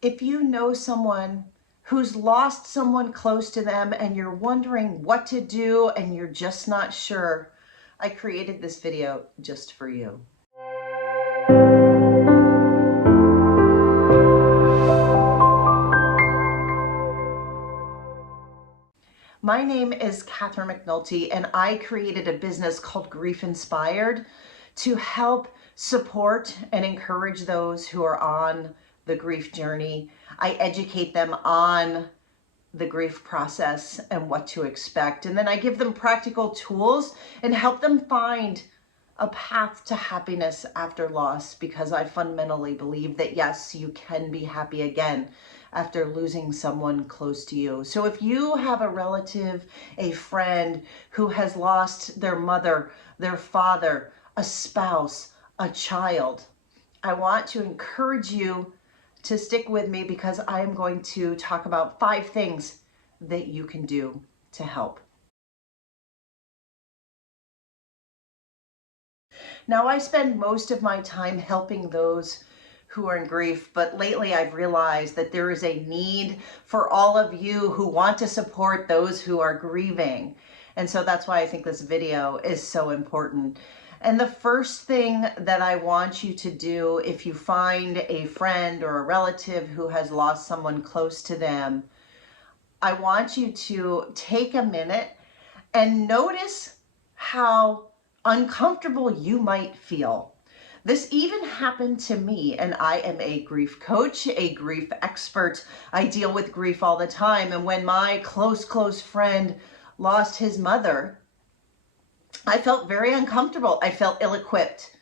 If you know someone who's lost someone close to them and you're wondering what to do and you're just not sure, I created this video just for you. My name is Catherine McNulty, and I created a business called GriefInspired to help support and encourage those who are on the grief journey. I educate them on the grief process and what to expect. And then I give them practical tools and help them find a path to happiness after loss, because I fundamentally believe that yes, you can be happy again after losing someone close to you. So if you have a relative, a friend who has lost their mother, their father, a spouse, a child, I want to encourage you to stick with me, because I am going to talk about 5 things that you can do to help. Now, I spend most of my time helping those who are in grief, but lately I've realized that there is a need for all of you who want to support those who are grieving. And so that's why I think this video is so important. And the first thing that I want you to do, if you find a friend or a relative who has lost someone close to them, I want you to take a minute and notice how uncomfortable you might feel. This even happened to me, and I am a grief coach, a grief expert. I deal with grief all the time. And when my close friend lost his mother, I felt very uncomfortable. I felt ill-equipped.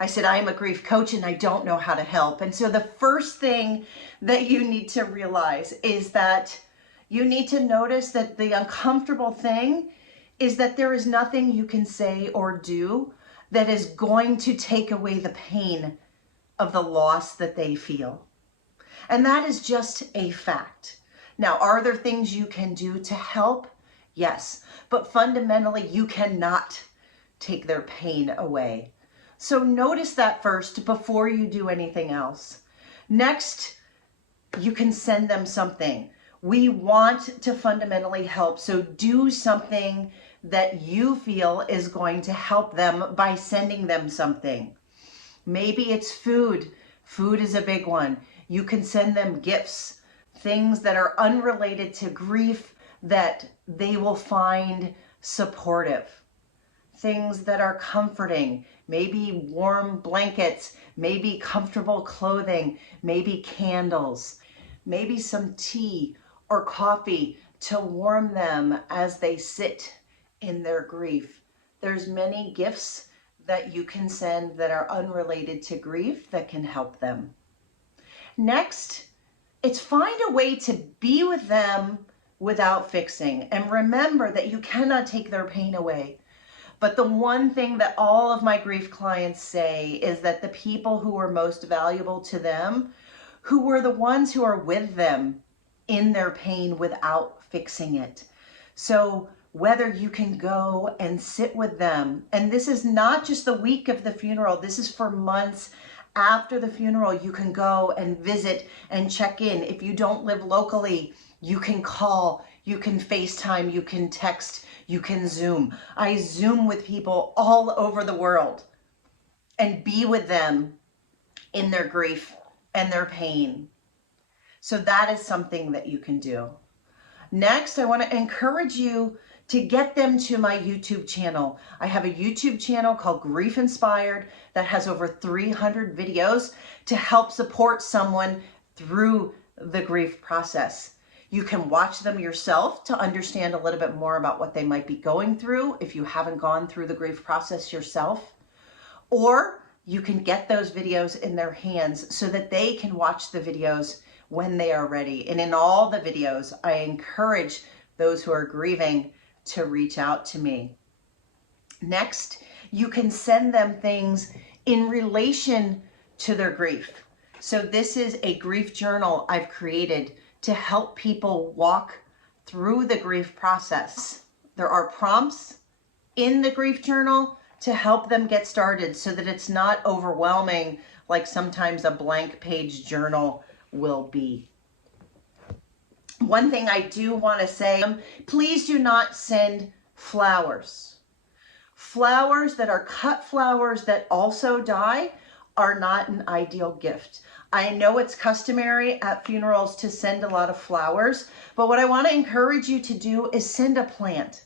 I said, I am a grief coach and I don't know how to help. And so the first thing that you need to realize is that you need to notice that the uncomfortable thing is that there is nothing you can say or do that is going to take away the pain of the loss that they feel. And that is just a fact. Now, are there things you can do to help? Yes, but fundamentally you cannot take their pain away. So notice that first before you do anything else. Next, you can send them something. We want to fundamentally help, so do something that you feel is going to help them by sending them something. Maybe it's food. Food is a big one. You can send them gifts, things that are unrelated to grief that they will find supportive. Things that are comforting, maybe warm blankets, maybe comfortable clothing, maybe candles, maybe some tea or coffee to warm them as they sit in their grief. There's many gifts that you can send that are unrelated to grief that can help them. Next, it's find a way to be with them without fixing. And remember that you cannot take their pain away. But the one thing that all of my grief clients say is that the people who are most valuable to them, who were the ones who are with them in their pain without fixing it. So whether you can go and sit with them, and this is not just the week of the funeral, this is for months after the funeral, you can go and visit and check in. If you don't live locally, you can call, you can FaceTime, you can text, you can Zoom. I Zoom with people all over the world and be with them in their grief and their pain. So that is something that you can do. Next, I want to encourage you to get them to my YouTube channel. I have a YouTube channel called GriefInspired that has over 300 videos to help support someone through the grief process. You can watch them yourself to understand a little bit more about what they might be going through if you haven't gone through the grief process yourself. Or you can get those videos in their hands so that they can watch the videos when they are ready. And in all the videos, I encourage those who are grieving to reach out to me. Next, you can send them things in relation to their grief. So this is a grief journal I've created to help people walk through the grief process. There are prompts in the grief journal to help them get started so that it's not overwhelming like sometimes a blank page journal will be. One thing I do want to say, please do not send flowers. Flowers that are cut flowers that also die are not an ideal gift. I know it's customary at funerals to send a lot of flowers, but what I want to encourage you to do is send a plant.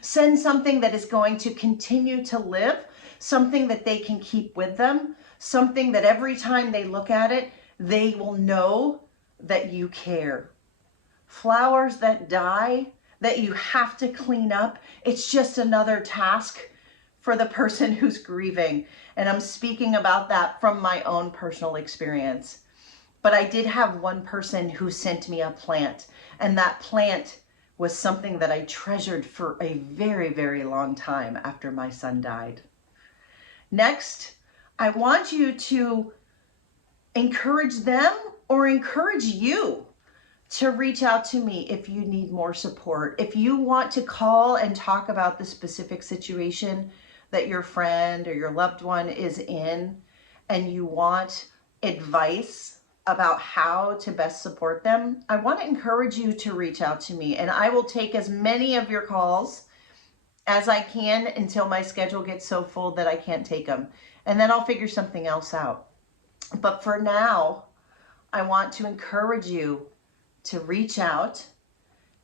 Send something that is going to continue to live, something that they can keep with them, something that every time they look at it, they will know that you care. Flowers that die, that you have to clean up, it's just another task for the person who's grieving. And I'm speaking about that from my own personal experience. But I did have one person who sent me a plant, and that plant was something that I treasured for a very, very long time after my son died. Next, I want you to encourage them or encourage you to reach out to me if you need more support. If you want to call and talk about the specific situation that your friend or your loved one is in, and you want advice about how to best support them, I want to encourage you to reach out to me, and I will take as many of your calls as I can until my schedule gets so full that I can't take them. And then I'll figure something else out. But for now, I want to encourage you to reach out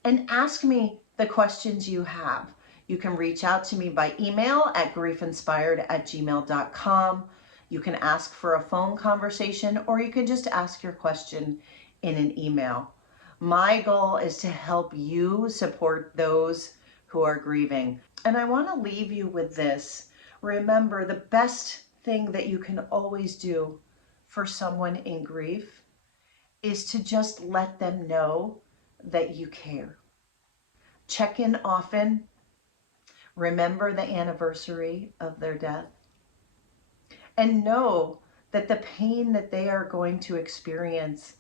and ask me the questions you have. You can reach out to me by email at griefInspired@gmail.com. You can ask for a phone conversation, or you can just ask your question in an email. My goal is to help you support those who are grieving. And I want to leave you with this. Remember, the best thing that you can always do for someone in grief is to just let them know that you care. Check in often. Remember the anniversary of their death. And know that the pain that they are going to experience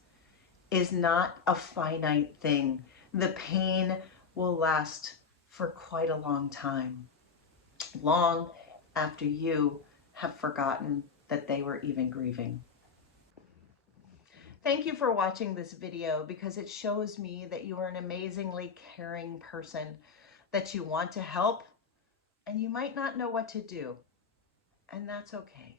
is not a finite thing. The pain will last for quite a long time, long after you have forgotten that they were even grieving. Thank you for watching this video, because it shows me that you are an amazingly caring person, that you want to help, and you might not know what to do, and that's okay.